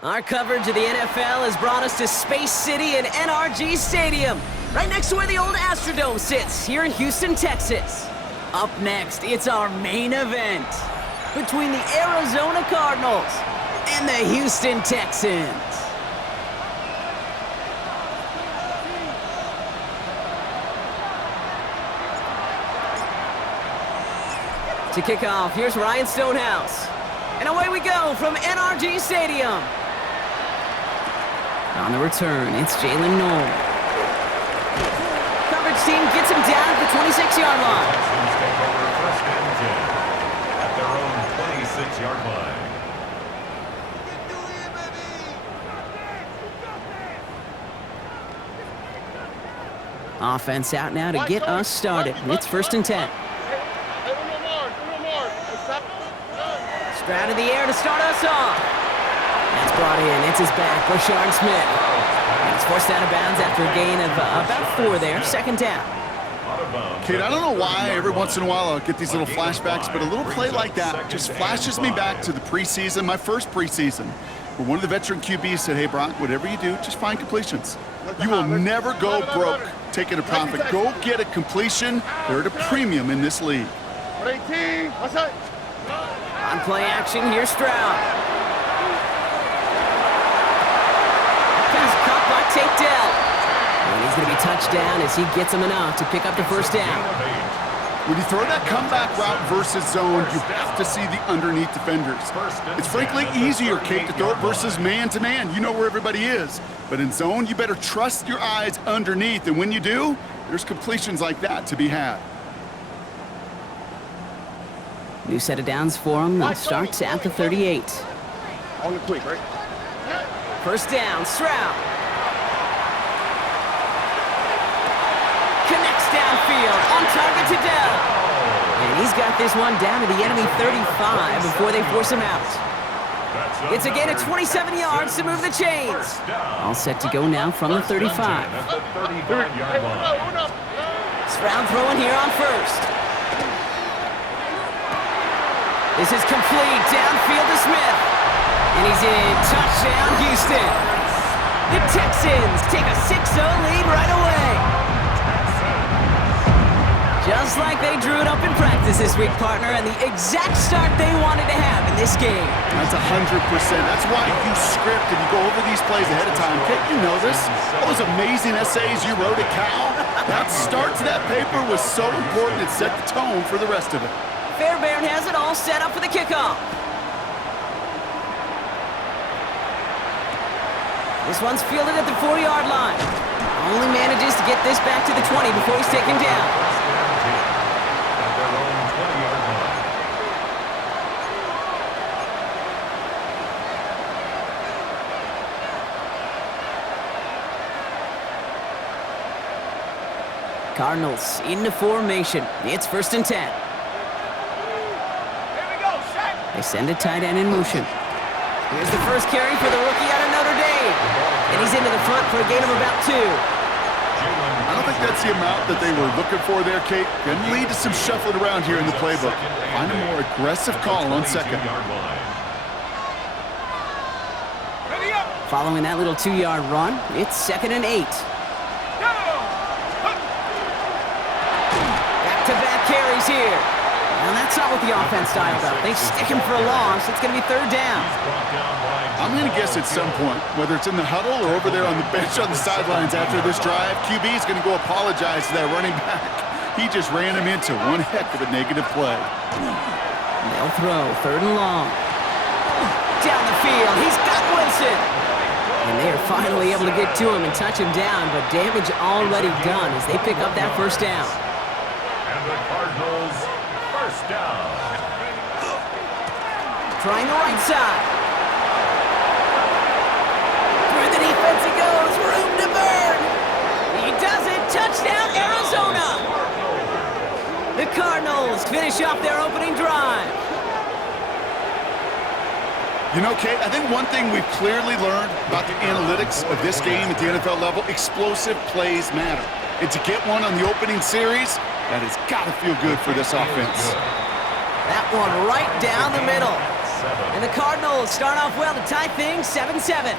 Our coverage of the NFL has brought us to Space City and NRG Stadium, right next to where the old Astrodome sits, here in Houston, Texas. Up next, it's our main event between the Arizona Cardinals and the Houston Texans. To kick off, here's Ryan Stonehouse. And away we go from NRG Stadium. On the return, it's Jalen Noel. Coverage team gets him down at the 26-yard line. First and 10 at their own 26-yard line. Offense out now to get us started. It's first and 10. Stroud in the air to start us off. That's brought in. It's his back, Rashard Smith. And he's forced out of bounds after a gain of about 4 there. Second down. Kate, I don't know why every once in a while I'll get these little flashbacks, but a little play like that just flashes me back to the preseason, my first preseason, where one of the veteran QBs said, hey, Brock, whatever you do, just find completions. You will never go broke taking a profit. Go get a completion. They're at a premium in this league. On play action, here's Stroud. Take down. And he's going to be touched down as he gets him enough to pick up the first down. When you throw that comeback route versus zone, you have to see the underneath defenders. It's frankly easier, Kate, to throw it versus man-to-man. You know where everybody is. But in zone, you better trust your eyes underneath. And when you do, there's completions like that to be had. New set of downs for him. They'll start at the 38. On the quick, right? First down, Stroud. Downfield, on target to Dell. And he's got this one down to the enemy 35 before they force him out. It's a gain of 27 yards to move the chains. All set to go now from the 35. Stroud throwing here on first. This is complete, downfield to Smith. And he's in, touchdown Houston. The Texans take a 6-0 lead right away. Just like they drew it up in practice this week, partner, and the exact start they wanted to have in this game. That's 100%. That's why you script and you go over these plays ahead of time. Kate, you know this. All those amazing essays you wrote at Cal, that start to that paper was so important. It set the tone for the rest of it. Fairbairn has it all set up for the kickoff. This one's fielded at the 4-yard line. Only manages to get this back to the 20 before he's taken down. Cardinals into formation. It's first and 10. They send a tight end in motion. Here's the first carry for the rookie out of Notre Dame. And he's into the front for a gain of about 2. I don't think that's the amount that they were looking for there, Kate. Can lead to some shuffling around here in the playbook. Find a more aggressive call on second. Following that little 2-yard run, it's second and 8. Back-to-back carries here. And that's not what the offense styled up. They stick him for a loss. It's going to be third down. I'm going to guess at some point, whether it's in the huddle or over there on the bench on the sidelines after this drive, QB is going to go apologize to that running back. He just ran him into one heck of a negative play. They'll throw third and long. Down the field, he's got Wilson. And they are finally able to get to him and touch him down, but damage already done as they pick up that first down. And the Cardinals, first down. Trying the right side. Through the defense he goes, room to burn. He does it, touchdown Arizona. The Cardinals finish off their opening drive. You know, Kate, I think one thing we've clearly learned about the analytics of this game at the NFL level, explosive plays matter. And to get one on the opening series, that has got to feel good for this offense. That one right down the middle. And the Cardinals start off well to tie things 7-7.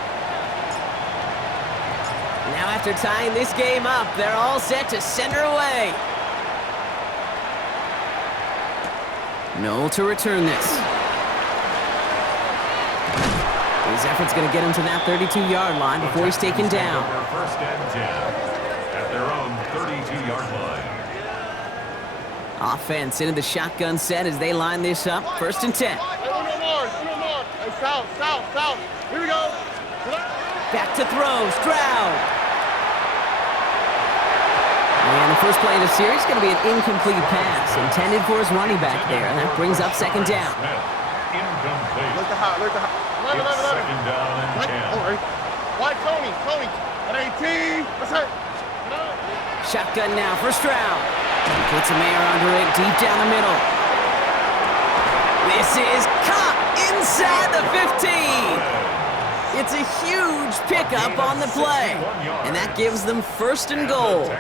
Now after tying this game up, they're all set to send her away. Noel to return this. His effort's going to get him to that 32-yard line before he's taken down. First and 10 at their own 32-yard line. Offense into the shotgun set as they line this up. First and 10. Hey, south. Here we go. Back to throw, Stroud. And the first play of the series is going to be an incomplete pass intended for his running back there, and that brings up second down. Incomplete. Look the high. It's second down and 10. All right. Why, Tony? At 18. Let's hit. Shotgun now for Stroud. He puts a man under it deep down the middle. This is caught inside the 15. It's a huge pickup on the play, and that gives them first and goal.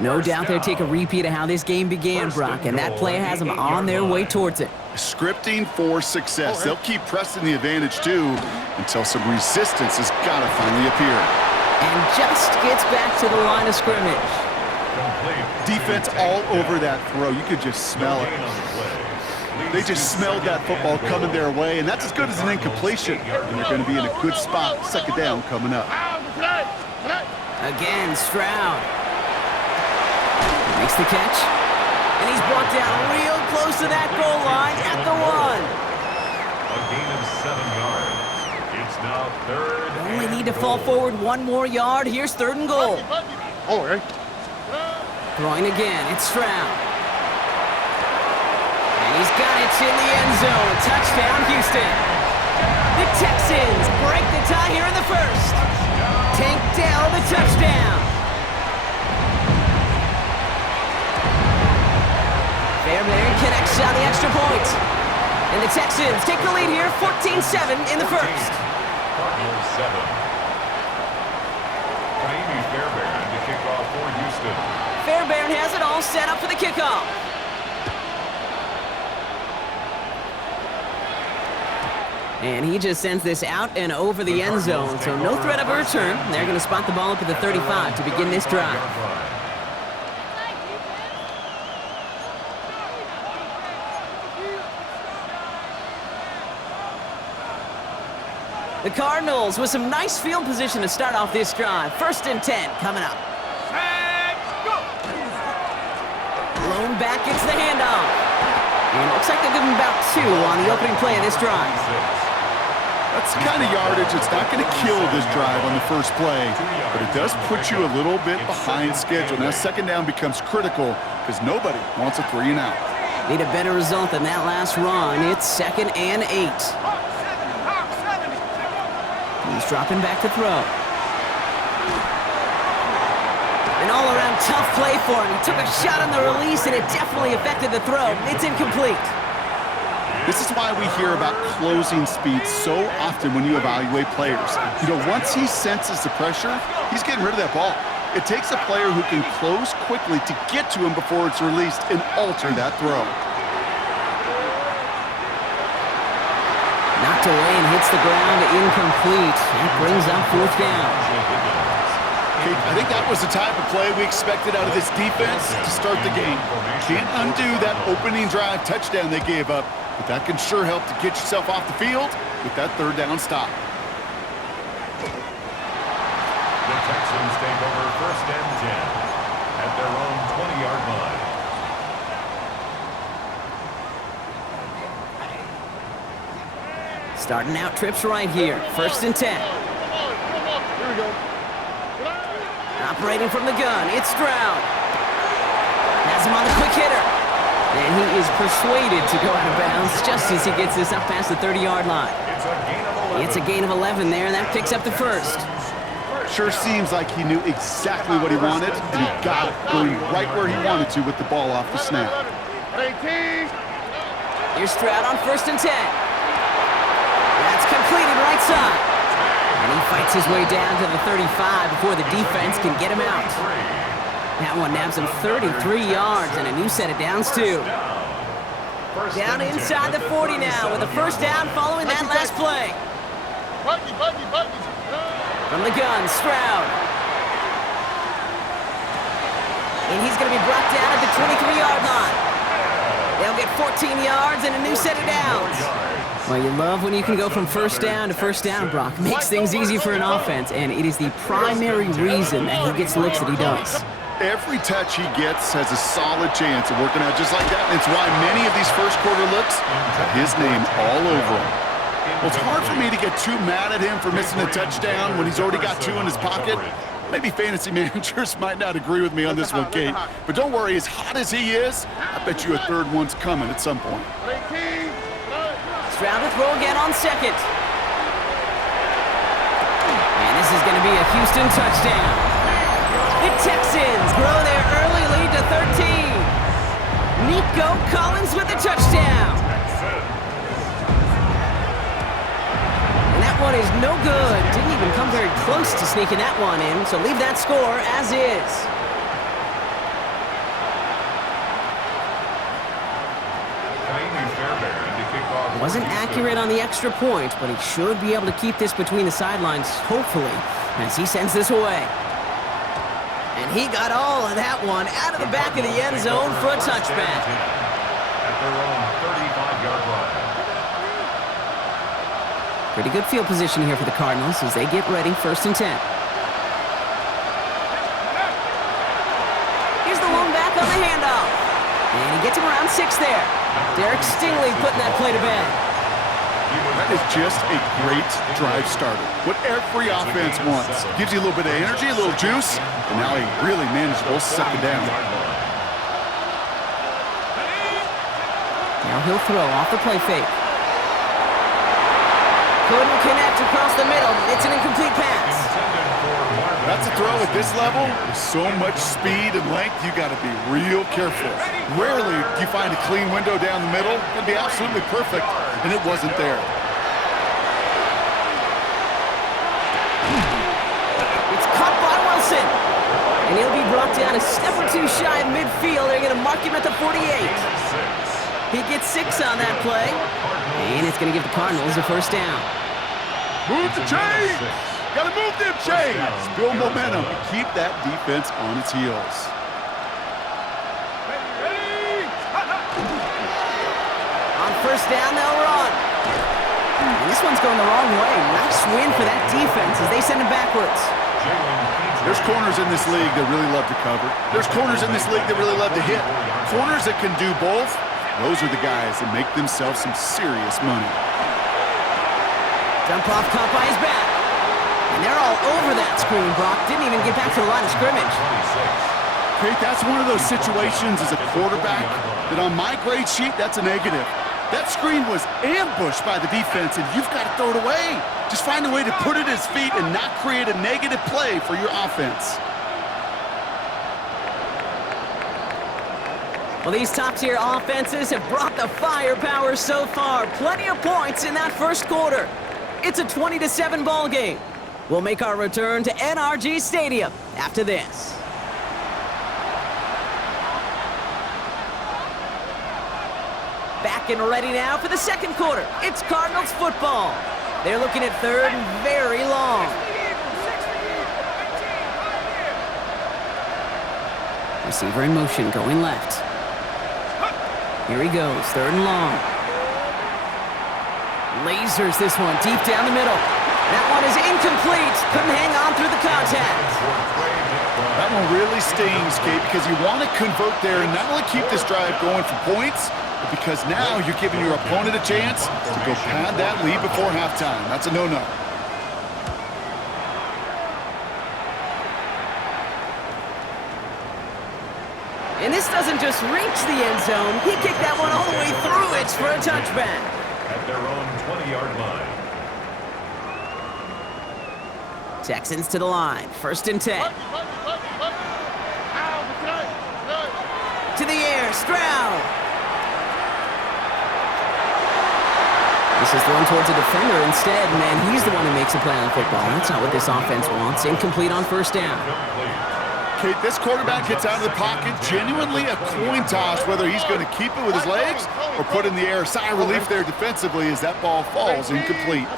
No doubt they'll take a repeat of how this game began, Brock, and that play has them on their way towards it. Scripting for success. They'll keep pressing the advantage, too, until some resistance has got to finally appear. And just gets back to the line of scrimmage. Defense all over that throw. You could just smell it. They just smelled that football coming their way, and that's as good as an incompletion. And they're going to be in a good spot. Second down coming up. Again, Stroud. Makes the catch. And he's brought down real close to that goal line at the 1. A gain of 7 yards. It's now third. Only need to fall forward 1 more yard. Here's third and goal. All right. Throwing again, it's Stroud. And he's got it in the end zone. Touchdown, Houston. The Texans break the tie here in the first. Tank Dell, the touchdown. Fairbairn connects on the extra point. And the Texans take the lead here, 14-7 in the first. Cardinals 7. Kaimi Fairbairn to kick off for Houston. Fairbairn has it all set up for the kickoff. And he just sends this out and over the end zone, so no threat of a return. They're going to spot the ball up at the 35 to begin this drive. The Cardinals with some nice field position to start off this drive. First and 10 coming up. Blown back, gets the handoff. And it looks like they'll give him about 2 on the opening play of this drive. That's the kind of yardage that's not going to kill this drive on the first play, but it does put you a little bit behind schedule. Now, second down becomes critical because nobody wants a 3 and out. Need a better result than that last run. It's second and 8. He's dropping back to throw. An all-around tough play for him. He took a shot on the release, and it definitely affected the throw. It's incomplete. This is why we hear about closing speed so often when you evaluate players. You know, once he senses the pressure, he's getting rid of that ball. It takes a player who can close quickly to get to him before it's released and alter that throw. Knocked away and hits the ground, incomplete. That brings up fourth down. I think that was the type of play we expected out of this defense to start the game. Can't undo that opening drive touchdown they gave up, but that can sure help to get yourself off the field with that third down stop. The Texans take over first and 10 at their own 20-yard line. Starting out trips right here. First and 10. Here we go. Operating from the gun, it's Stroud. Has him on the quick hitter. And he is persuaded to go out of bounds just as he gets this up past the 30-yard line. It's a gain of 11 there, and that picks up the first. Sure seems like he knew exactly what he wanted, and he got it going right where he wanted to with the ball off the snap. 18. Here's Stroud on first and 10. That's completed right side. And he fights his way down to the 35 before the defense can get him out. That one nabs him 33 yards and a new set of downs, too. Down inside the 40 now with a first down following that last play. Buggy. From the gun, Stroud. And he's going to be brought down at the 23-yard line. They'll get 14 yards and a new set of downs. Well, you love when you can go from first down to first down, Brock. Makes things easy for an offense, and it is the primary reason that he gets looks that he does. Every touch he gets has a solid chance of working out just like that. And it's why many of these first quarter looks have his name all over them. Well, it's hard for me to get too mad at him for missing a touchdown when he's already got two in his pocket. Maybe fantasy managers might not agree with me on this one, Kate. But don't worry, as hot as he is, I bet you a third one's coming at some point. Stroud to throw again on second. And this is going to be a Houston touchdown. The Texans grow their early lead to 13. Nico Collins with the touchdown. And that one is no good. Didn't even come very close to sneaking that one in, so leave that score as is. Wasn't accurate on the extra point, but he should be able to keep this between the sidelines, hopefully, as he sends this away. And he got all of that one out of the back of the end zone for a touchback. At their own 35-yard line. Pretty good field position here for the Cardinals as they get ready, 1st and 10. Here's the lone back on the handoff. And he gets him around 6 there. Derek Stingley putting that play to bed. That is just a great drive starter. What every offense wants. Gives you a little bit of energy, a little juice, and now a really manageable second down. Now he'll throw off the play fake. Couldn't connect across the middle. It's an incomplete pass. That's a throw at this level. With so much speed and length, you got to be real careful. Rarely do you find a clean window down the middle. It'd be absolutely perfect, and it wasn't there. It's caught by Wilson. And he'll be brought down a step or two shy of midfield. They're going to mark him at the 48. He gets 6 on that play. And it's going to give the Cardinals a first down. Move the chains! Gotta move them chains! Build momentum and keep that defense on its heels. On first down, they'll run. And this one's going the wrong way. Nice win for that defense as they send it backwards. There's corners in this league that really love to cover. There's corners in this league that really love to hit. Corners that can do both, those are the guys that make themselves some serious money. Dump off caught by his back. And they're all over that screen, Brock. Didn't even get back to the line of scrimmage. Kate, that's one of those situations as a quarterback that on my grade sheet, that's a negative. That screen was ambushed by the defense, and you've got to throw it away. Just find a way to put it at his feet and not create a negative play for your offense. Well, these top-tier offenses have brought the firepower so far. Plenty of points in that first quarter. It's a 20-7 ball game. We'll make our return to NRG Stadium after this. Back and ready now for the second quarter. It's Cardinals football. They're looking at 3rd and very long. Receiver in motion, going left. Here he goes, 3rd and long. Lasers this one deep down the middle. That one is incomplete. Couldn't hang on through the contact. That one really stings, Kate, because you want to convert there and not only keep this drive going for points, but because now you're giving your opponent a chance to go pad that lead before halftime. That's a no-no. And this doesn't just reach the end zone. He kicked that one all the way through it for a touchback. At their own 20-yard line. Texans to the line. 1st and 10. To the air, Stroud. This is thrown towards a defender instead, and he's the one who makes a play on football. That's not what this offense wants. Incomplete on 1st down. Kate, this quarterback gets out of the pocket, genuinely a coin toss, whether he's going to keep it with his legs or put it in the air. Sigh of relief there defensively as that ball falls incomplete.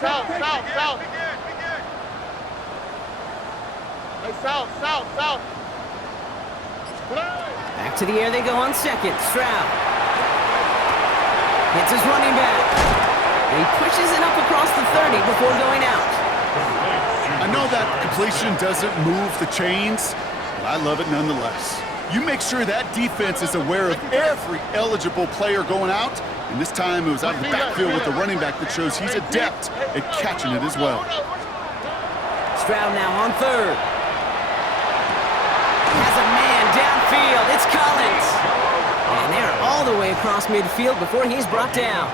South. Back to the air they go on second. Stroud hits his running back. And he pushes it up across the 30 before going out. I know that completion doesn't move the chains, but I love it nonetheless. You make sure that defense is aware of every eligible player going out, and this time it was out of the backfield with the running back that shows he's adept at catching it as well. Stroud now on third. Has a man downfield. It's Collins. And they're all the way across midfield before he's brought down.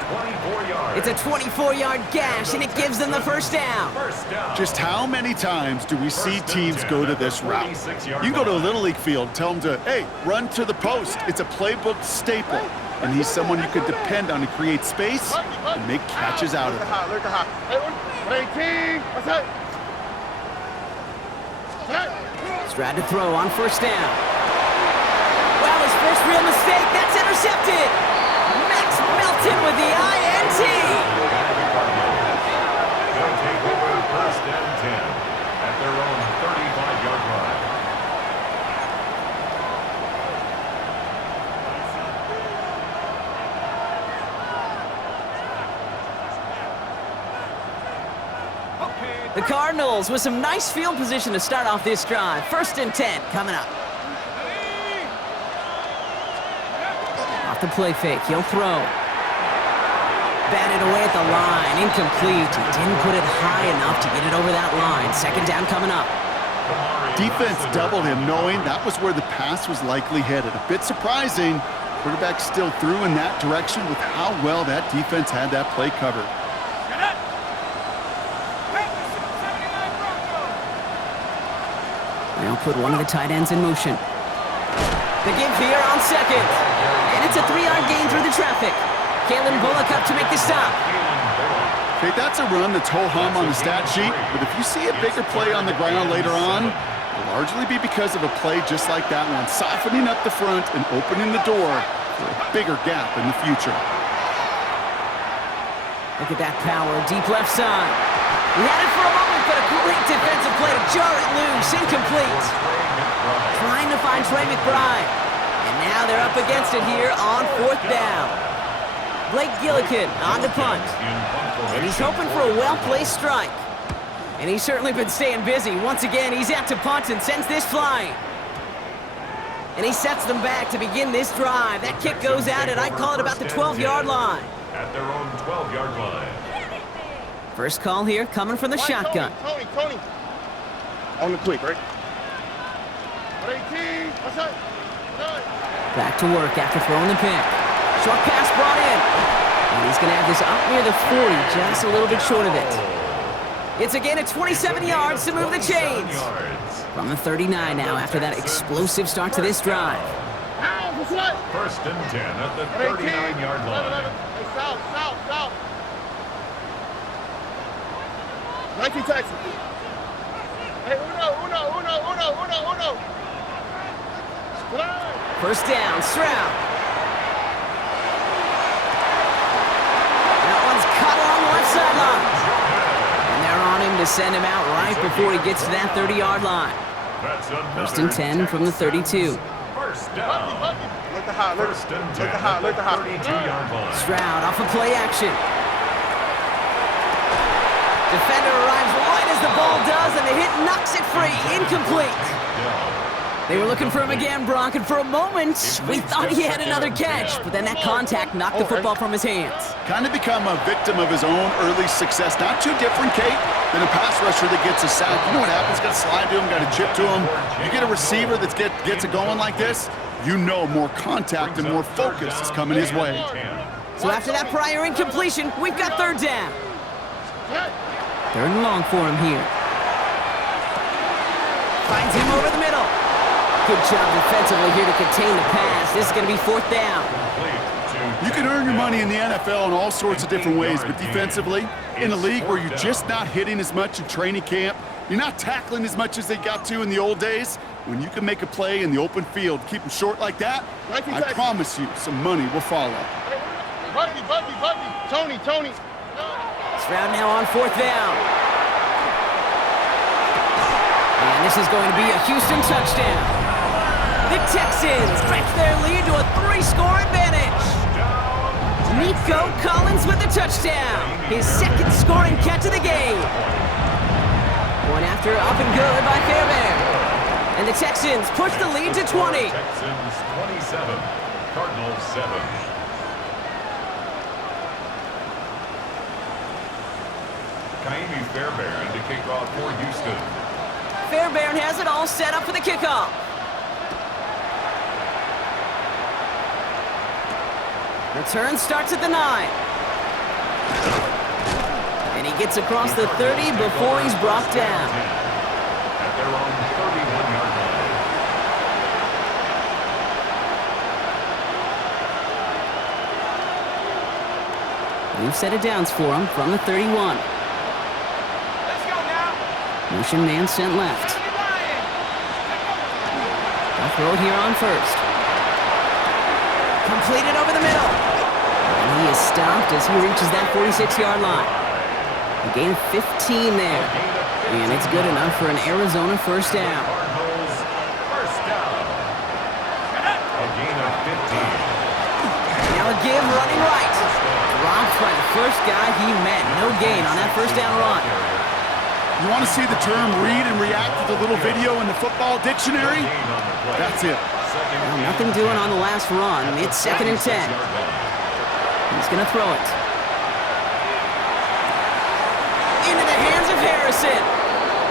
It's a 24-yard gash, and it gives them the first down. Just how many times do we see teams go to this route? You go to a Little League field, tell them to, hey, run to the post. It's a playbook staple, and he's someone you could depend on to create space and make catches out of it. Stroud to throw on first down. Well, his first real mistake. That's intercepted. Max Melton with the INT. They'll take over first and 10 at their own 35-yard line. The Cardinals with some nice field position to start off this drive. First and 10 coming up. Off the play fake, he'll throw. Batted away at the line, incomplete. He didn't put it high enough to get it over that line. Second down coming up. Defense doubled him, knowing that was where the pass was likely headed. A bit surprising. Quarterback still threw in that direction with how well that defense had that play covered. They'll put one of the tight ends in motion. The give here on second. And it's a 3-yard gain through the traffic. Kalen Bullock up to make the stop. Okay, that's a run that's ho-hum on the stat sheet, but if you see a bigger play on the ground later on, it'll largely be because of a play just like that one, softening up the front and opening the door for a bigger gap in the future. Look at that power, deep left side. He had it for a moment, but a great defensive play to jar it loose, incomplete. Trying to find Trey McBride. And now they're up against it here on fourth down. Blake Gillikin on to punt. And he's hoping for a well-placed strike. And he's certainly been staying busy. Once again, he's out to punt and sends this flying. And he sets them back to begin this drive. That kick goes out at, I'd call it about the 12-yard line. At their own 12-yard line. First call here coming from the shotgun. Tony. On the quick, right? Back to work after throwing the pick. Short pass brought in. And he's going to have this up near the 40, just a little bit short of it. It's again at 27 yards to move the chains. From the 39 now after that explosive start to this drive. First and 10 at the 39-yard line. South. Nike Texas. Hey, uno. First down, Stroud. That one's cut along the left sideline. And they're on him to send him out right before he gets to that 30-yard line. First and 10 from the 32. First down. First and 10 at the 32-yard line. Stroud off of play action. Defender arrives right as the ball does, and the hit knocks it free. Incomplete. They were looking for him again, Brock, and for a moment, we thought he had another catch, but then that contact knocked the football from his hands. Kind of become a victim of his own early success. Not too different, Kate, than a pass rusher that gets a sack. You know what happens? Got to slide to him, got to chip to him. You get a receiver that gets it going like this, you know more contact and more focus is coming his way. So after that prior incompletion, we've got third down. Third and long for him here. Finds him over the middle. Good job defensively here to contain the pass. This is going to be fourth down. Complete to You can earn your money in the NFL in all sorts of different ways, but defensively, in a league where you're just not hitting as much in training camp, you're not tackling as much as they got to in the old days, when you can make a play in the open field, keep them short like that, I promise you some money will follow. Buggy. Tony. It's round now on 4th down. And this is going to be a Houston touchdown. The Texans stretch their lead to a 3-score advantage. Nico Collins with the touchdown. His 2nd scoring catch of the game. One after up and good by Fairbairn. And the Texans push the lead to 20. Texans 27, Cardinals 7. Kaimi Fairbairn to kick off for Houston. Fairbairn has it all set up for the kickoff. Return starts at the 9. And he gets across the 30 before he's brought down. At their own 31-yard line. New set of downs for him from the 31. Motion man sent left. They'll throw it here on 1st. Completed over the middle. And he is stopped as he reaches that 46-yard line. A gain of 15 there. And it's good enough for an Arizona 1st down. Cardinals first down. A gain of 15. Now a give running right. Dropped by the first guy he met. No gain on that 1st down run. You want to see the term read and react to the little video in the football dictionary? That's it. Well, nothing doing on the last run. It's 2nd and 10. He's going to throw it. Into the hands of Harrison.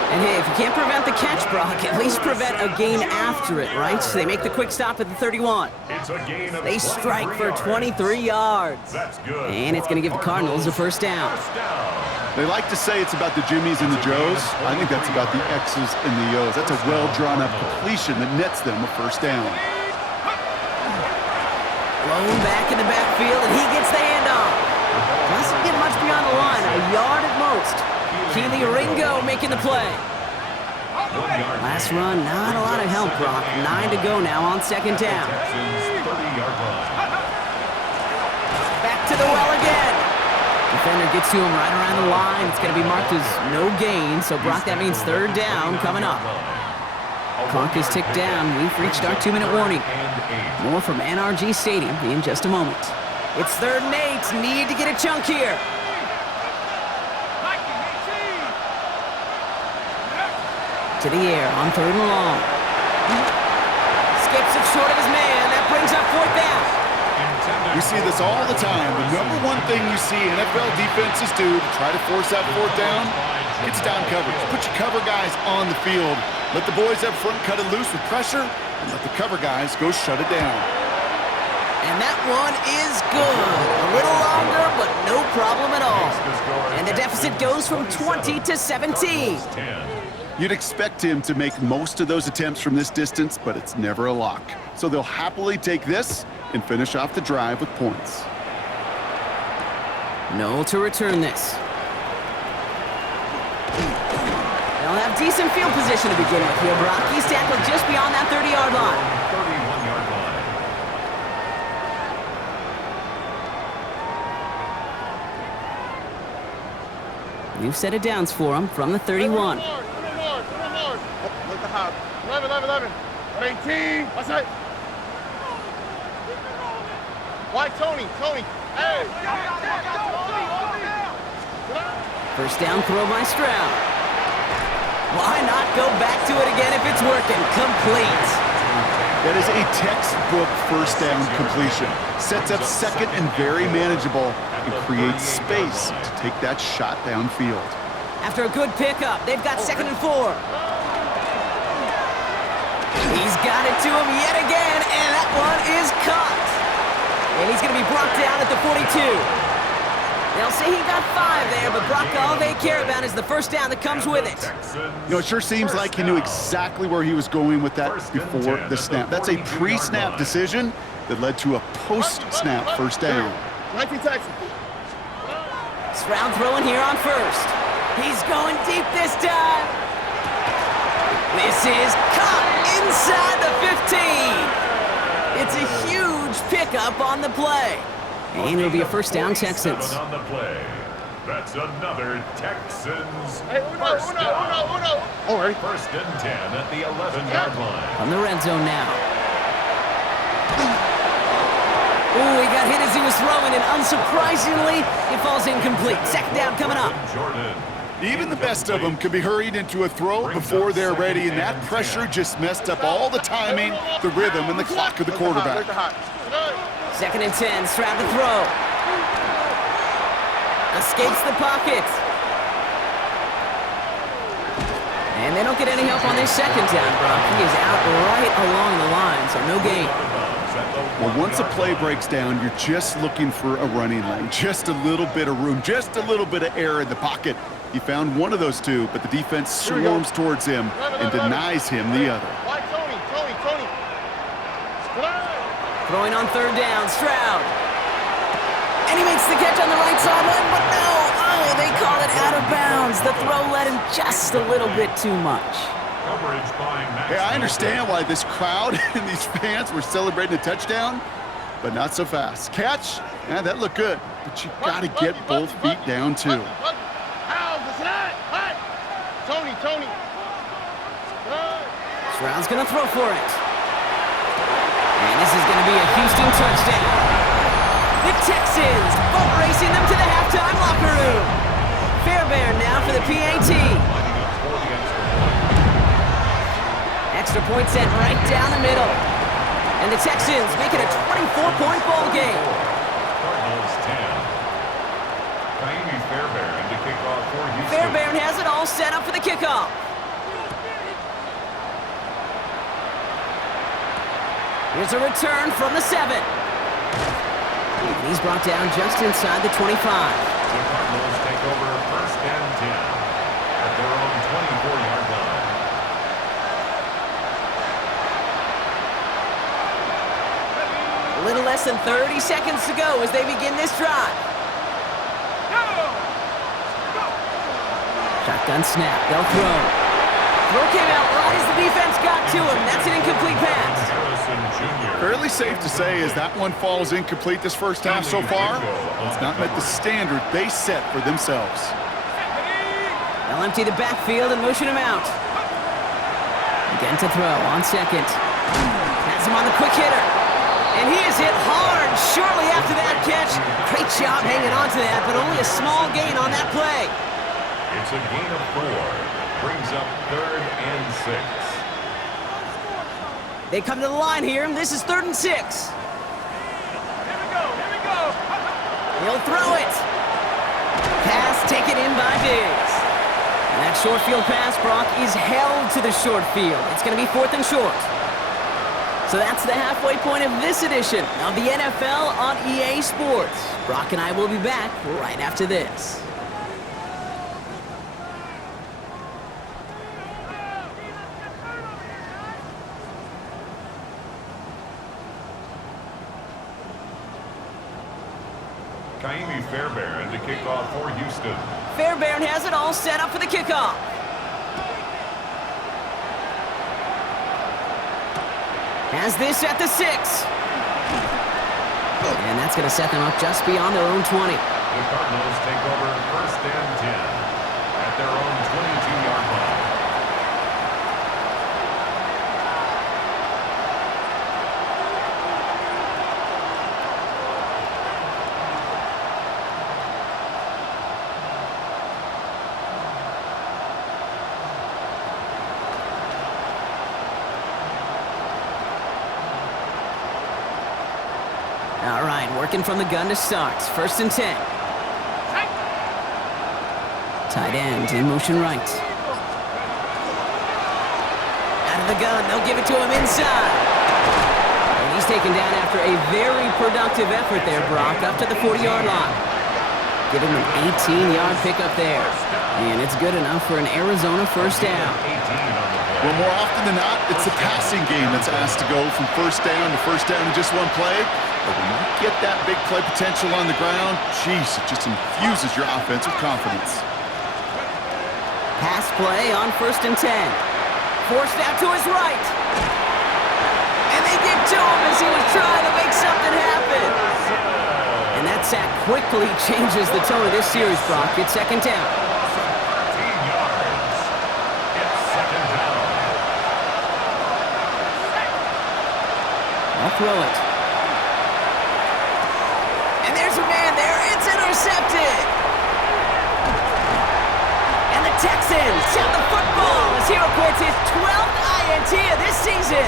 And hey, if you can't prevent the catch, Brock, at least prevent a gain after it, right? So they make the quick stop at the 31. It's a gain of They strike for 23 yards. That's good. And it's going to give the Cardinals a 1st down. They like to say it's about the Jimmies and the Joes. I think that's about the X's and the O's. That's a well-drawn-up completion that nets them a 1st down. Blown back in the backfield, and he gets the handoff. Doesn't get much beyond the line, a yard at most. Keely Ringo making the play. Last run, not a lot of help, Brock. 9 to go now on 2nd down. Back to the well again. Defender gets to him right around the line. It's going to be marked as no gain, so Brock, that means 3rd down coming up. Clock is ticked down. We've reached our 2-minute warning. More from NRG Stadium in just a moment. It's 3rd and 8. Need to get a chunk here. To the air on 3rd and long. Skips it short of his man. That brings up 4th down. We see this all the time. The number one thing you see NFL defenses do to try to force that 4th down, it's down coverage. Put your cover guys on the field. Let the boys up front cut it loose with pressure, and let the cover guys go shut it down. And that one is good. A little longer, but no problem at all. And the deficit goes from 20 to 17. You'd expect him to make most of those attempts from this distance, but it's never a lock. So they'll happily take this and finish off the drive with points. No to return this. They'll have decent field position to begin with here, Brock. He's tackled just beyond that 30-yard line. 31-yard line. New set of downs for him from the 31. Look the hop. 11. 18. What's that? Why Tony? Hey! 1st down throw by Stroud. Why not go back to it again if it's working? Complete. That is a textbook 1st down completion. Sets up 2nd and very manageable and creates space to take that shot downfield. After a good pickup, they've got 2nd and 4. He's got it to him yet again, and that one is caught. And he's going to be brought down at the 42. They'll say he got 5 there, but Brock, all they care about is the first down that comes with it. You know, it sure seems like he knew exactly where he was going with that before the snap. That's a pre-snap decision that led to a post-snap first down. 19 Texans. Stroud throwing here on first. He's going deep this time. This is caught inside the 15. It's a huge pickup on the play. And it'll be a first down, Texans. On the play. That's another Texans Hey, first down. All right. First and 10 at the 11-yard line. On the red zone now. Ooh, he got hit as he was throwing, and unsurprisingly, it falls incomplete. Second down coming up. Jordan. Even the best of them can be hurried into a throw before they're ready, and that pressure just messed up all the timing, the rhythm, and the clock of the quarterback. Second and 10, Stroud to throw. Escapes the pocket. And they don't get any help on this second down, Brock. He is out right along the line, so no gain. Well, once a play breaks down, you're just looking for a running lane, just a little bit of room, just a little bit of air in the pocket. He found one of those two, but the defense swarms towards him and denies him the other. Tony. Throwing on third down, Stroud. And he makes the catch on the right sideline, but no! Oh, they call it out of bounds. The throw led him just a little bit too much. Hey, I understand why this crowd and these fans were celebrating a touchdown, but not so fast. Catch? Yeah, that looked good, but you got to get both feet down, too. Tony. Stroud's going to throw for it. And this is going to be a Houston touchdown. The Texans boat racing them to the halftime locker room. Fairbairn now for the PAT. Extra point set right down the middle. And the Texans make it a 24-point ball game. Cardinals 10. Fairbairn to kick off for Houston. Fairbairn has it all set up for the kickoff. Here's a return from the 7. He's brought down just inside the 25. The Cardinals take over first and 10 at their own 24-yard line. A little less than 30 seconds to go as they begin this drive. Shotgun snap, they'll throw. Throw came out right as the defense got to him. That's an incomplete pass. Fairly safe to say as that one falls incomplete this first half so far, it's not met the standard they set for themselves. They'll empty the backfield and motion him out. Again to throw on second. Has him on the quick hitter. And he is hit hard shortly after that catch. Great job hanging on to that, but only a small gain on that play. It's a gain of 4. Brings up third and 6. They come to the line here, and this is 3rd and 6. Here we go. He'll throw it. Pass taken in by Diggs. And that short field pass, Brock, is held to the short field. It's going to be 4th and short. So that's the halfway point of this edition of the NFL on EA Sports. Brock and I will be back right after this. Fairbairn to kick off for Houston. Fairbairn has it all set up for the kickoff. Has this at the 6. And that's going to set them up just beyond their own 20. The Cardinals take over first and 10 at their own 22-yard line. All right, working from the gun to start. 1st and 10. Tight end in motion right. Out of the gun, they'll give it to him inside. And he's taken down after a very productive effort there, Brock, up to the 40-yard line. Giving them 18-yard pickup there. And it's good enough for an Arizona first down. Well, more often than not, it's the passing game that's asked to go from first down in just one play. But when you get that big play potential on the ground, geez, it just infuses your offense with confidence. Pass play on 1st and 10. Forced out to his right. And they get to him as he was trying to make something happen. And that sack quickly changes the tone of this series, Brock. It's 2nd down. 13 yards. It's 2nd down. I'll throw it. And there's a man there. It's intercepted. And the Texans have the football as he records his 12th INT of this season.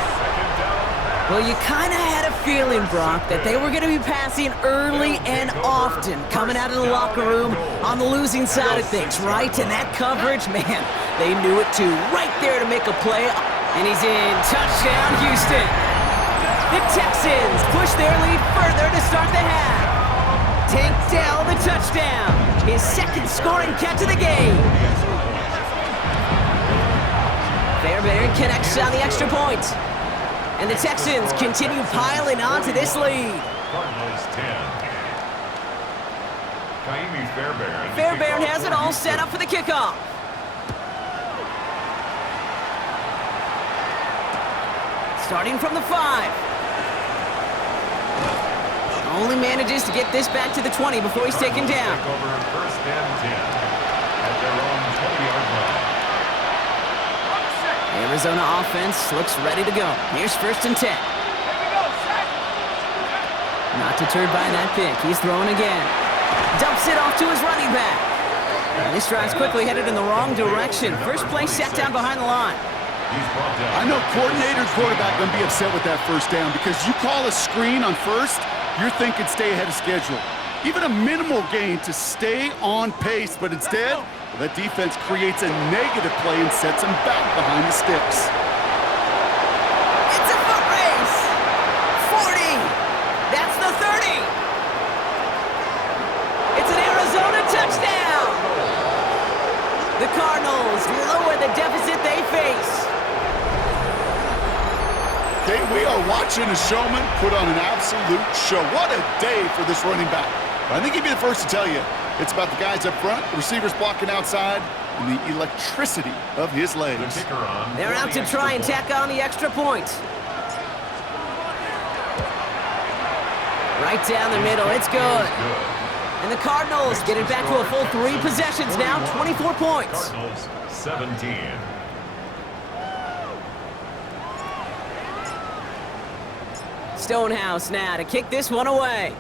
Well, you kind of had a feeling, Brock, that they were going to be passing early and often, coming out of the locker room on the losing side of things, right? And that coverage, man, they knew it too. Right there to make a play. And he's in. Touchdown, Houston. The Texans push their lead further to start the half. Tank Dell, the touchdown. His 2nd scoring catch of the game. Fairbairn connects on the extra point. And the Texans continue piling on to this lead. Cardinals 10. Fairbairn has it all set up for the kickoff. Starting from the 5. Only manages to get this back to the 20 before he's taken down. Over 1st and 10 at their own 20-yard line. Arizona offense looks ready to go. Here's 1st and 10. Not deterred by that pick. He's throwing again. Dumps it off to his running back. And this drive's quickly headed in the wrong direction. First play set down behind the line. I know coordinator and quarterback going to be upset with that first down because you call a screen on first, you're thinking stay ahead of schedule. Even a minimal gain to stay on pace, but instead, that defense creates a negative play and sets him back behind the sticks. It's a foot race. 40. That's the 30. It's an Arizona touchdown. The Cardinals lower the deficit they face. Okay, we are watching a showman put on an absolute show. What a day for this running back. I think he'd be the first to tell you. It's about the guys up front, the receivers blocking outside, and the electricity of his legs. They're out to try and tack on the extra point. Right down the middle, it's good. And the Cardinals get it back to a full 3 possessions now, 24 points. Cardinals 17. Stonehouse now to kick this one away.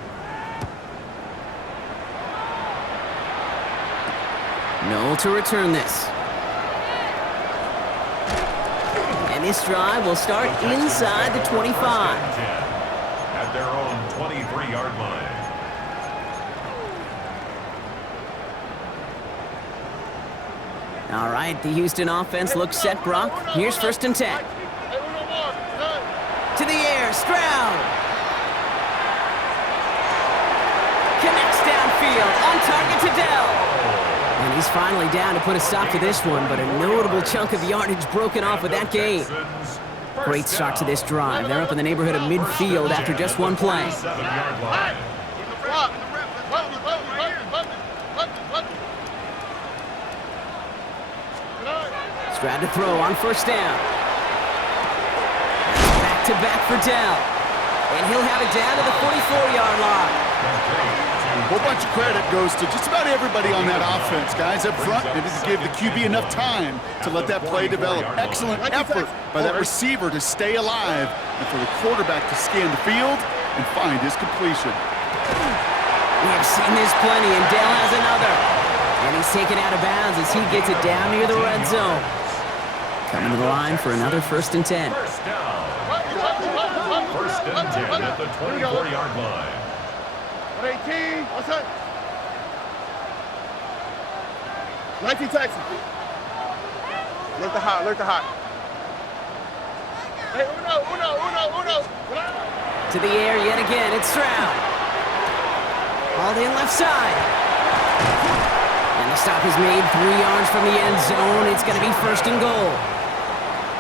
Noel to return this. And this drive will start inside the 25. At their own 23-yard line. All right, the Houston offense looks set, Brock. Here's 1st and 10. To the air, Stroud. Connects downfield, on target to Dell. And he's finally down to put a stop to this one, but a notable chunk of yardage broken off with that gain. Great start to this drive. They're up in the neighborhood of midfield after just one play. 7-yard line. Stroud to throw on 1st down. Back-to-back for Dell. And he'll have it down to the 44-yard line. A whole bunch of credit goes to just about everybody on that offense. Guys up front, maybe to give the QB enough time to let that play develop. Excellent effort by that receiver to stay alive and for the quarterback to scan the field and find his completion. We have seen this plenty, and Dell has another. And he's taken out of bounds as he gets it down near the red zone. Coming to the line for another 1st and 10. First down. 1st and 10 at the 24-yard line. 118. What's up? 19 Texas. Look the hot. Look the hot. Hey, uno. To the air yet again, it's Stroud. Hauled in left side. stop is made 3 yards from the end zone. It's going to be 1st and goal.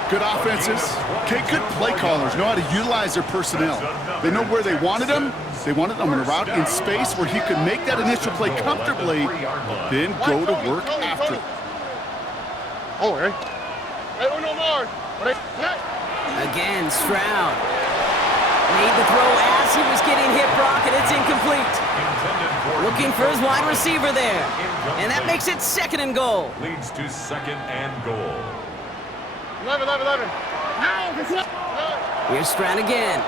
Good offenses. Okay, good play callers know how to utilize their personnel. They know where they wanted them. They wanted them in a route in space where he could make that initial play comfortably, then go to work after it. Oh, right. No more. Again, Stroud made the throw as he was getting hit, Brock, and it's incomplete. Looking for his wide receiver there. And that makes it 2nd and goal. Leads to 2nd and goal. 11. Here's Stroud again.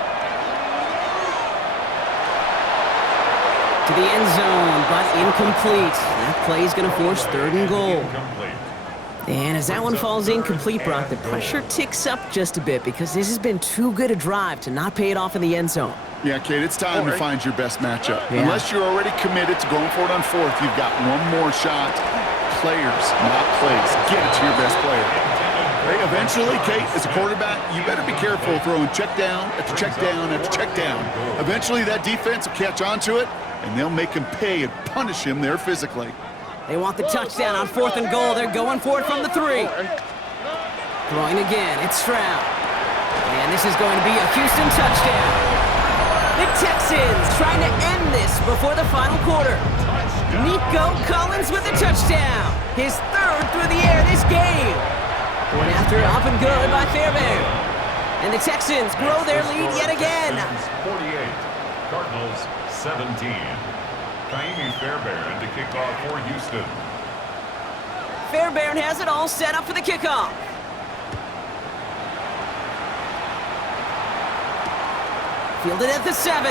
To the end zone, but incomplete. That play is going to force 3rd and goal. And as that one falls incomplete, Brock, the pressure ticks up just a bit because this has been too good a drive to not pay it off in the end zone. Yeah, Kate, it's time to find your best matchup. Yeah. Unless you're already committed to going for it on 4th, you've got one more shot. Players, not plays. Get it to your best player. Hey, eventually, Kate, as a quarterback, you better be careful throwing check down after check down after check down. Eventually, that defense will catch on to it, and they'll make him pay and punish him there physically. They want the touchdown on 4th and goal. They're going for it from the 3. Throwing again. It's Stroud. And this is going to be a Houston touchdown. The Texans trying to end this before the final quarter. Nico Collins with a touchdown. His 3rd through the air this game. Going after it up and good by Fairbairn. And the Texans grow their lead yet again. 48, Cardinals 17. Kaimi Fairbairn to kick off for Houston. Fairbairn has it all set up for the kickoff. Fielded at the 7.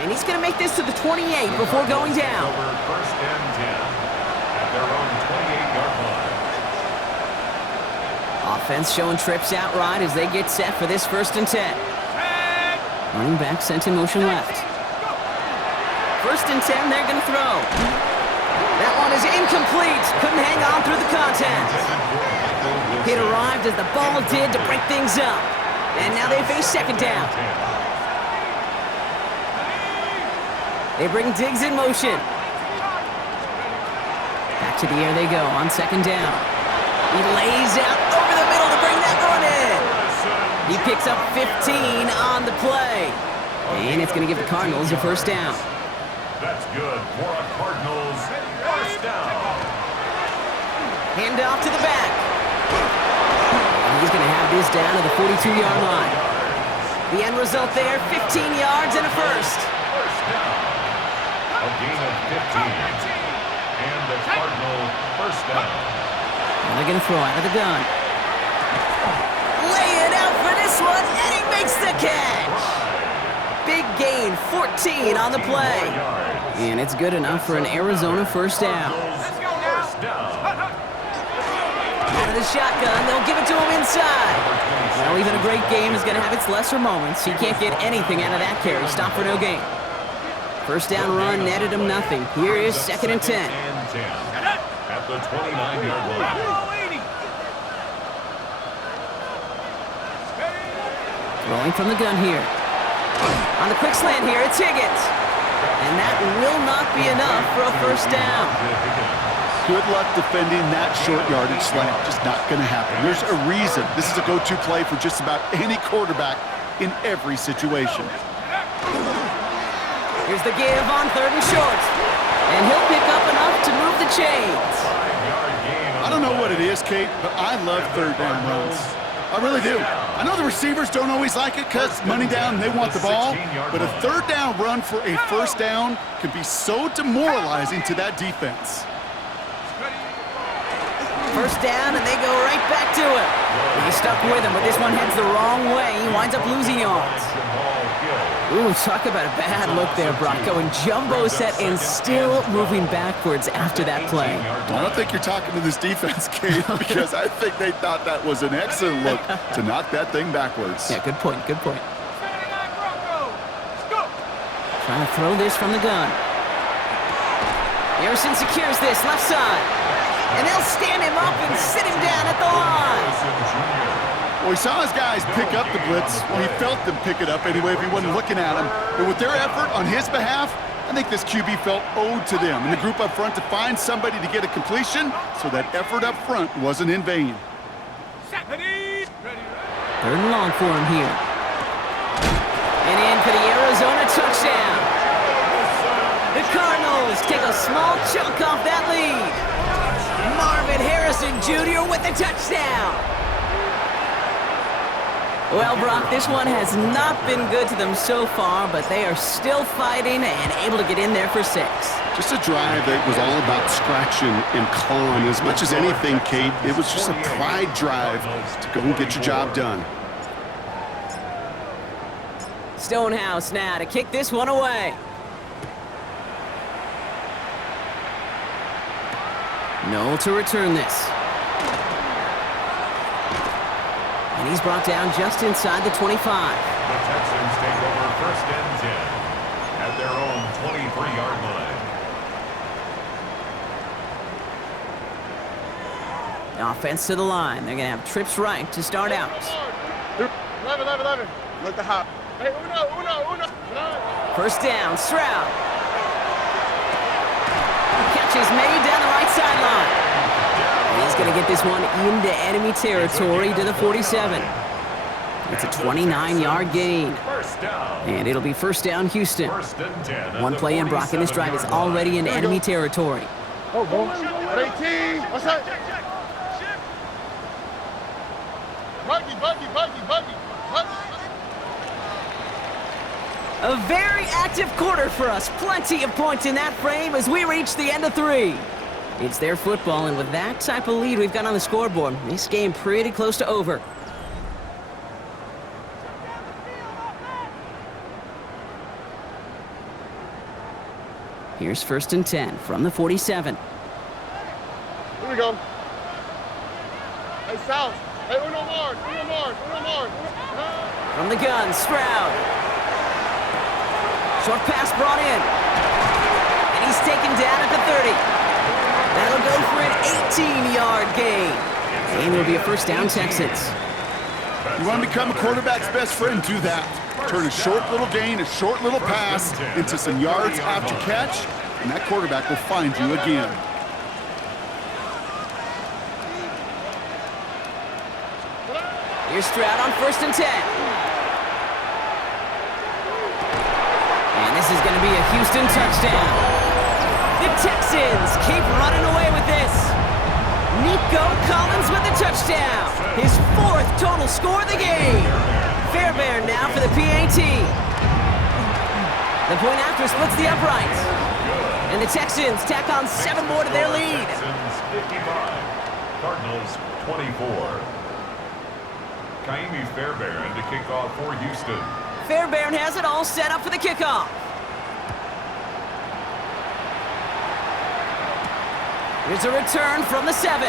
And he's going to make this to the 28 before going down. Over 1st and 10 at their own 28-yard line. Offense showing trips out right as they get set for this 1st and 10. Running back sent in motion left. 1st and 10, they're going to throw. That one is incomplete. Couldn't hang on through the contact. It arrived as the ball did to break things up. And now they face 2nd down. They bring Diggs in motion. Back to the air they go on 2nd down. He lays out over the middle to bring that one in. He picks up 15 on the play. And it's going to give the Cardinals a 1st down. That's good for a Cardinals 1st down. Hand off to the back. And he's going to have this down to the 42-yard line. The end result there, 15 yards and a 1st. 1st down. A gain of 15. And the Cardinal 1st down. And they're going to throw out of the gun. Lay it out for this one, and he makes the catch. Big gain, 14 on the play. And it's good enough for an Arizona 1st down. Out of the shotgun, they'll give it to him inside. Well, even a great game is going to have its lesser moments. He can't get anything out of that carry. Stop for no gain. 1st down run netted him nothing. Here is 2nd and 10. At the 29-yard line. Throwing from the gun here. On the quick slant here, it's Higgins. And that will not be enough for a 1st down. Good luck defending that short yardage slant. Just not going to happen. There's a reason this is a go-to play for just about any quarterback in every situation. Here's the give on 3rd and short. And he'll pick up enough to move the chains. I don't know what it is, Kate, but I love 3rd down runs. I really do. I know the receivers don't always like it because money down and they want the ball, but a 3rd down run for a 1st down can be so demoralizing to that defense. 1st down, and they go right back to him. He's stuck with him, but this one heads the wrong way. He winds up losing yards. Ooh, talk about a bad look there, Brock. Going jumbo set and still moving backwards after that play. I don't think you're talking to this defense, Kate, because I think they thought that was an excellent look to knock that thing backwards. Yeah, good point, good point. Trying to throw this from the gun. Harrison secures this left side. And they'll stand him up and sit him down at the line. Well, he saw his guys pick up the blitz. Well, he felt them pick it up anyway if he wasn't looking at him. But with their effort on his behalf, I think this QB felt owed to them and the group up front to find somebody to get a completion, so that effort up front wasn't in vain. Third and long for him here. And in for the Arizona touchdown. The Cardinals take a small chunk off that lead. Marvin Harrison Jr. with the touchdown. Well, Brock, this one has not been good to them so far, but they are still fighting and able to get in there for 6. Just a drive that was all about scratching and clawing. As much as anything, Kate, it was just a pride drive to go and get your job done. Stonehouse now to kick this one away. Noel to return this. And he's brought down just inside the 25. The Texans take over 1st and 10 at their own 23-yard line. Offense to the line. They're going to have trips right to start out. 11. Look the hop. Hey, uno. 1st down, Stroud. Catch is made down the right sideline. And he's going to get this one into enemy territory to the 47. It's a 29-yard gain. And it'll be 1st down, Houston. 1st and 10. One play in, Brock, and this drive is already into enemy territory. Oh, 18. What's that? Buggy. A very active quarter for us. Plenty of points in that frame as we reach the end of 3. It's their football, and with that type of lead we've got on the scoreboard, this game pretty close to over. Here's 1st and 10 from the 47. Here we go. Hey, South. Hey, uno more. From the gun, Stroud. Short pass brought in. And he's taken down at the 30. That'll go for an 18-yard gain. And it'll be a 1st down, Texans. You want to become a quarterback's best friend, do that. Turn a short little gain, a short little pass into some yards after catch, and that quarterback will find you again. Here's Stroud on 1st and 10. And this is going to be a Houston touchdown. The Texans keep running away with this. Nico Collins with the touchdown. His 4th total score of the game. Fairbairn now for the PAT. The point after splits the uprights. And the Texans tack on 7 more to their lead. Texans 55, Cardinals 24. Kaimi Fairbairn to kick off for Houston. Fairbairn has it all set up for the kickoff. Here's a return from the 7.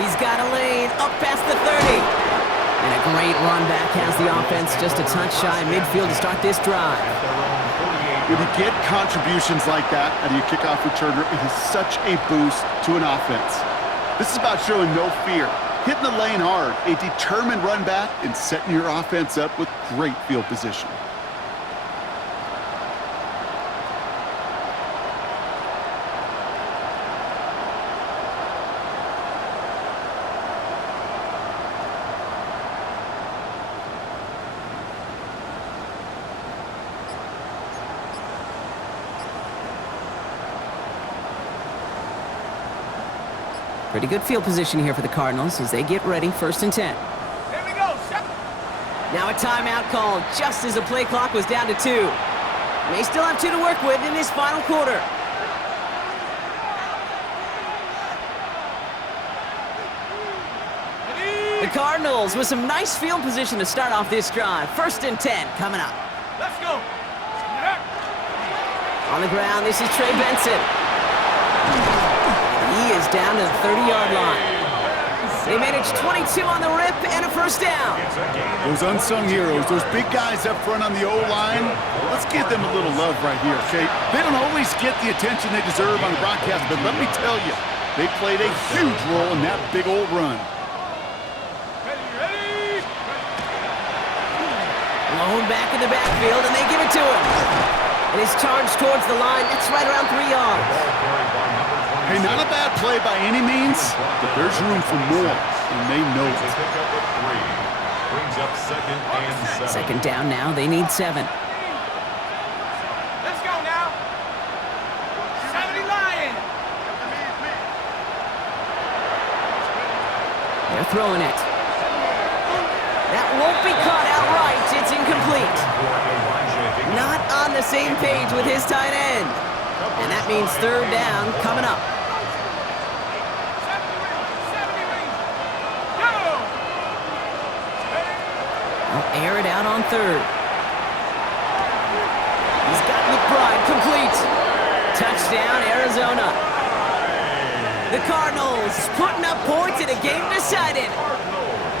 He's got a lane up past the 30. And a great run back has the offense just a touch shy midfield to start this drive. When you get contributions like that out of your kickoff returner, it is such a boost to an offense. This is about showing no fear, hitting the lane hard, a determined run back, and setting your offense up with great field position. Pretty good field position here for the Cardinals as they get ready, 1st and 10. Here we go. Now a timeout called just as the play clock was down to 2. They still have 2 to work with in this final quarter. The Cardinals with some nice field position to start off this drive. 1st and 10 coming up. Let's go. On the ground, this is Trey Benson. He is down to the 30-yard line. They managed 22 on the rip and a 1st down. Those unsung heroes, those big guys up front on the O-line, let's give them a little love right here, okay? They don't always get the attention they deserve on the broadcast, but let me tell you, they played a huge role in that big old run. Blown back in the backfield, and they give it to him. And his charge towards the line, that's right around 3 yards. Hey, not a bad play by any means, but there's room for more, and they know it. Brings up 2nd and 7. Second down now, they need 7. Let's go now. 70 Lion. They're throwing it. That won't be caught outright. It's incomplete. Not on the same page with his tight end. And that means 3rd down coming up. 70 rings. Go. They'll air it out on 3rd. He's got McBride complete. Touchdown, Arizona. The Cardinals putting up points in a game decided.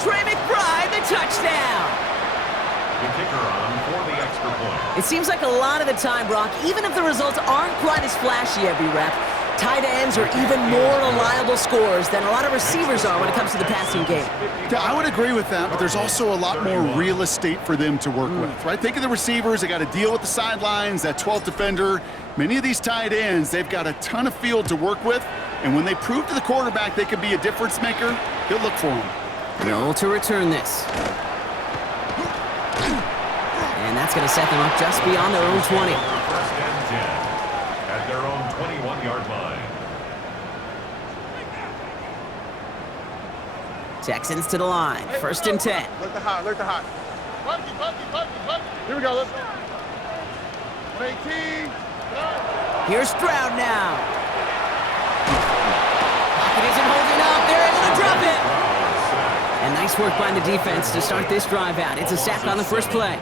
Trey McBride, the touchdown. The kicker on for the extra point. It seems like a lot of the time, Brock, even if the results aren't quite as flashy every rep, tight ends are even more reliable scorers than a lot of receivers are when it comes to the passing game. Yeah, I would agree with that, but there's also a lot more real estate for them to work with, right? Think of the receivers. They got to deal with the sidelines, that 12th defender. Many of these tight ends, they've got a ton of field to work with, and when they prove to the quarterback they can be a difference maker, he'll look for them. No to return this. And that's going to set them up just beyond their own 20. 1st and 10 at their own 21-yard line. Texans to the line. 1st and 10. Alert the hot, alert the hot. Here we go, let's go. 118. Here's Stroud now. Pocket isn't holding up. They're able to drop it. And nice work by the defense to start this drive out. It's a sack on the first play.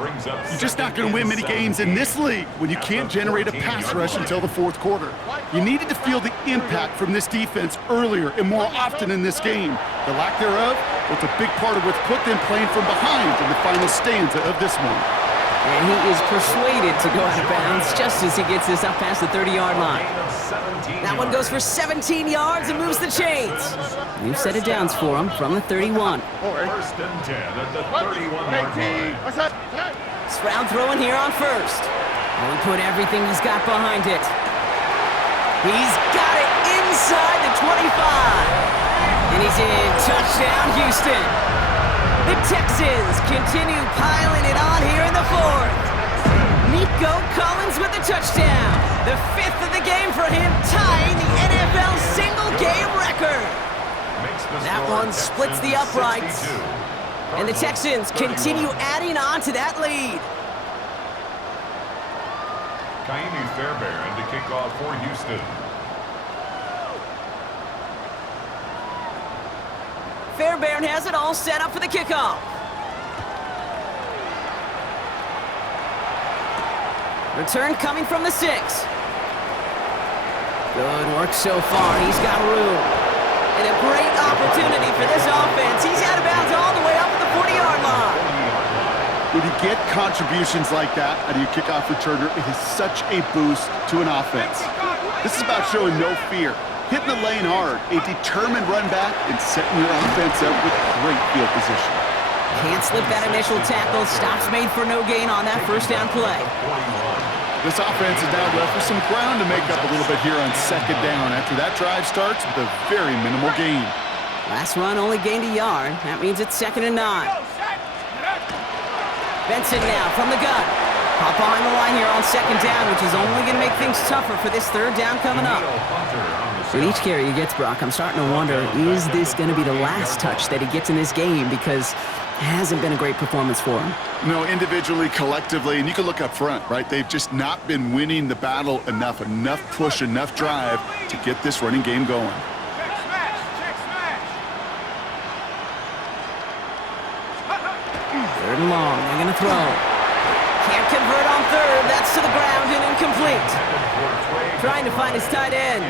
You're just not going to win many games in this league when you can't generate a pass rush until the 4th quarter. You needed to feel the impact from this defense earlier and more often in this game. The lack thereof was a big part of what's put them playing from behind in the final stanza of this one. And he is persuaded to go out of bounds just as he gets this up past the 30-yard line. That one goes for 17 yards and moves the chains. New set of downs for him from the 31. 1st and 10 at the 31-yard line. Stroud throwing here on 1st. And he put everything he's got behind it. He's got it inside the 25. And he's in. Touchdown, Houston. The Texans continue piling it on here in the 4th. Nico Collins with the touchdown. The 5th of the game for him, tying the NFL single-game record. That one splits the uprights. And the Texans continue adding on to that lead. Kaimi Fairbairn to kick off for Houston. Fairbairn has it all set up for the kickoff. Return coming from the 6. Good work so far. He's got room. And a great opportunity for this offense. He's out of bounds all the way up at the 40-yard line. When you get contributions like that out of your kickoff returner, it is such a boost to an offense. This is about showing no fear, hitting the lane hard, a determined run back, and setting your offense up with great field position. Can't slip that initial tackle. Stops made for no gain on that 1st down play. This offense is now left with some ground to make up a little bit here on 2nd down after that drive starts with a very minimal gain. Last run only gained a yard. That means it's 2nd and 9. Benson now from the gun. Pop behind the line here on 2nd down, which is only going to make things tougher for this 3rd down coming up. With each carry he gets, Brock, I'm starting to wonder, is this going to be the last touch that he gets in this game? Because it hasn't been a great performance for him. No, individually, collectively, and you can look up front, right? They've just not been winning the battle enough push, enough drive to get this running game going. Check smash. 3rd and long, they're going to throw. Can't convert on 3rd, that's to the ground and incomplete. Trying to find his tight end.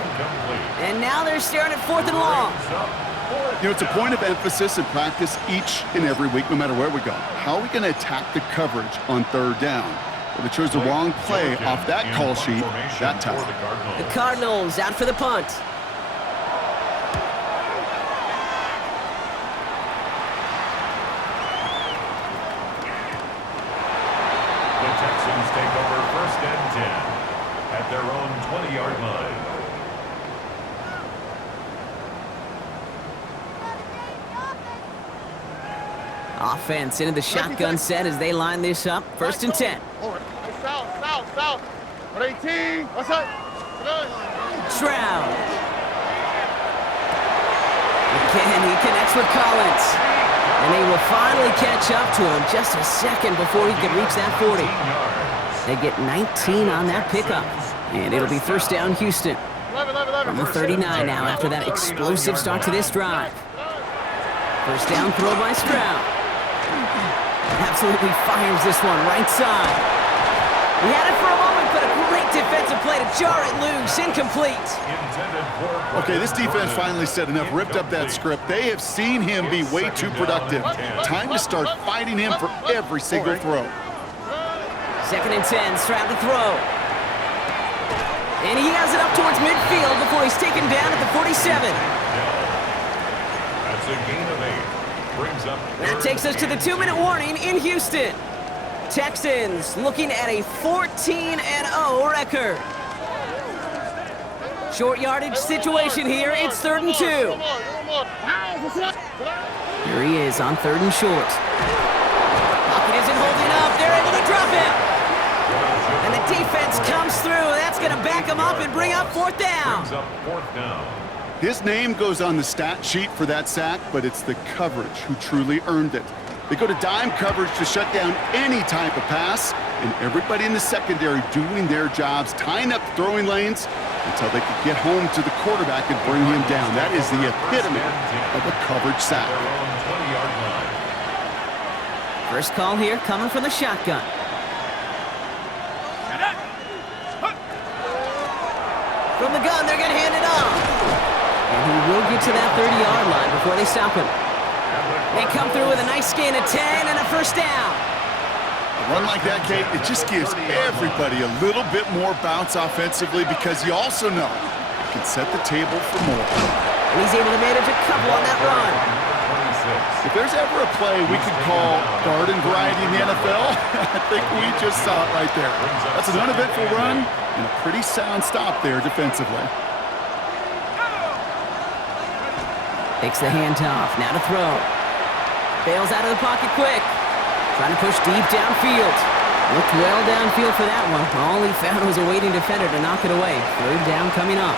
And now they're staring at 4th and long. You know, it's a point of emphasis in practice each and every week, no matter where we go. How are we going to attack the coverage on 3rd down? Well, they chose the wrong play off that call sheet that time. The Cardinals out for the punt. The Texans take over 1st and Offense into the shotgun set as they line this up. 1st and 10. South. 18. What's up? Stroud. Again, he connects with Collins. And they will finally catch up to him just a second before he can reach that 40. They get 19 on that pickup. And it'll be 1st down Houston. From the 39 now after that explosive start to this drive. 1st down throw by Stroud. Absolutely fires this one right side. He had it for a moment, but a great defensive play to jar it loose. Incomplete. Okay, this defense finally said enough, ripped up that script. They have seen him be way too productive. Time to start fighting him for every single throw. 2nd and 10, Stroud to throw. And he has it up towards midfield before he's taken down at the 47. That's a gain of 8. Brings up That takes us to the 2-minute warning in Houston. Texans looking at a 14-0 record. Short yardage situation here. It's 3rd and 2. Here he is on 3rd and short. Pocket isn't holding up. They're able to drop him. And the defense comes through. That's going to back him up and bring up 4th down. brings up 4th down. His name goes on the stat sheet for that sack, but it's the coverage who truly earned it. They go to dime coverage to shut down any type of pass, and everybody in the secondary doing their jobs, tying up throwing lanes until they can get home to the quarterback and bring him down. That is the epitome of a coverage sack. Their own 20-yard line. First call here coming from the shotgun. From the gun, they're going to hand it off. And he will get to that 30-yard line before they stop him. They come through with a nice gain of 10 and a 1st down. A run like that, Kate, it just gives everybody a little bit more bounce offensively because you also know it can set the table for more. And he's able to manage a couple on that run. If there's ever a play we could call garden variety in the NFL, I think we just saw it right there. That's an uneventful run and a pretty sound stop there defensively. Takes the handoff, now to throw. Bails out of the pocket quick. Trying to push deep downfield. Looked well downfield for that one. All he found was a waiting defender to knock it away. 3rd down coming up.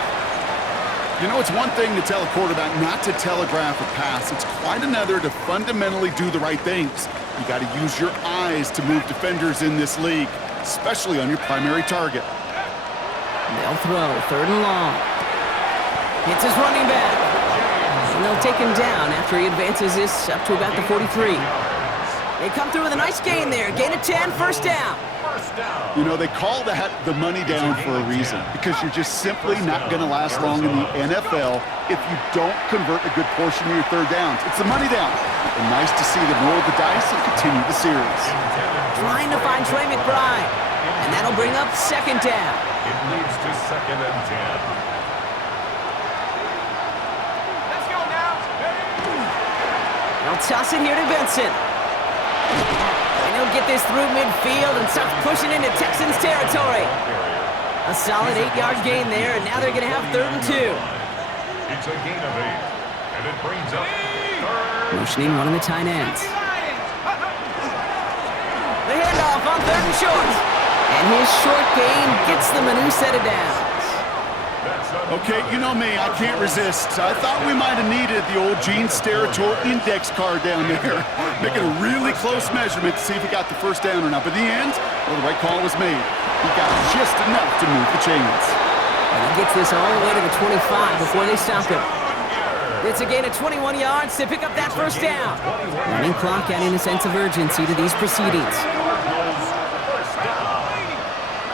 You know, it's one thing to tell a quarterback not to telegraph a pass. It's quite another to fundamentally do the right things. You got to use your eyes to move defenders in this league, especially on your primary target. They'll throw, 3rd and long. Hits his running back. And they'll take him down after he advances this up to about the 43. They come through with a nice gain there. Gain of 10, 1st down. You know, they call that the money down for a reason, because you're just simply not going to last long in the NFL if you don't convert a good portion of your 3rd downs. It's the money down. And nice to see them roll the dice and continue the series. Trying to find Trey McBride. And that'll bring up 2nd down. It leads to 2nd and 10. They'll toss it here to Benson. And he'll get this through midfield and starts pushing into Texans territory. A solid 8-yard gain there, and now they're going to have 3rd and 2. It's a gain of 8, and it brings up 3rd. Motioning one of the tight ends. The handoff on 3rd and short. And his short gain gets them a new set of downs. Okay, you know me, I can't resist. I thought we might have needed the old Gene Steratore index card down there. Making a really close measurement to see if he got the 1st down or not. But in the end, well, the right call was made. He got just enough to move the chains. And he gets this all the way to the 25 before they stop him. It's a gain of 21 yards to pick up that 1st down. Running clock adding a sense of urgency to these proceedings.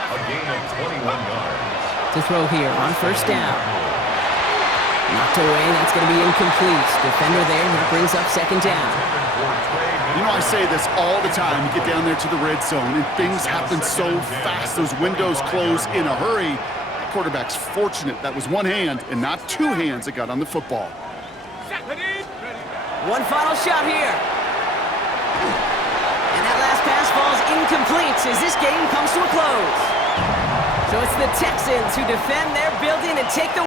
A gain of 21 yards. To throw here on 1st down. Knocked away, that's going to be incomplete. Defender there, that brings up 2nd down. You know, I say this all the time. You get down there to the red zone, and things happen so fast. Those windows close in a hurry. The quarterback's fortunate that was one hand and not 2 hands that got on the football. One final shot here. And that last pass falls incomplete as this game comes to a close. So it's the Texans who defend their building and take the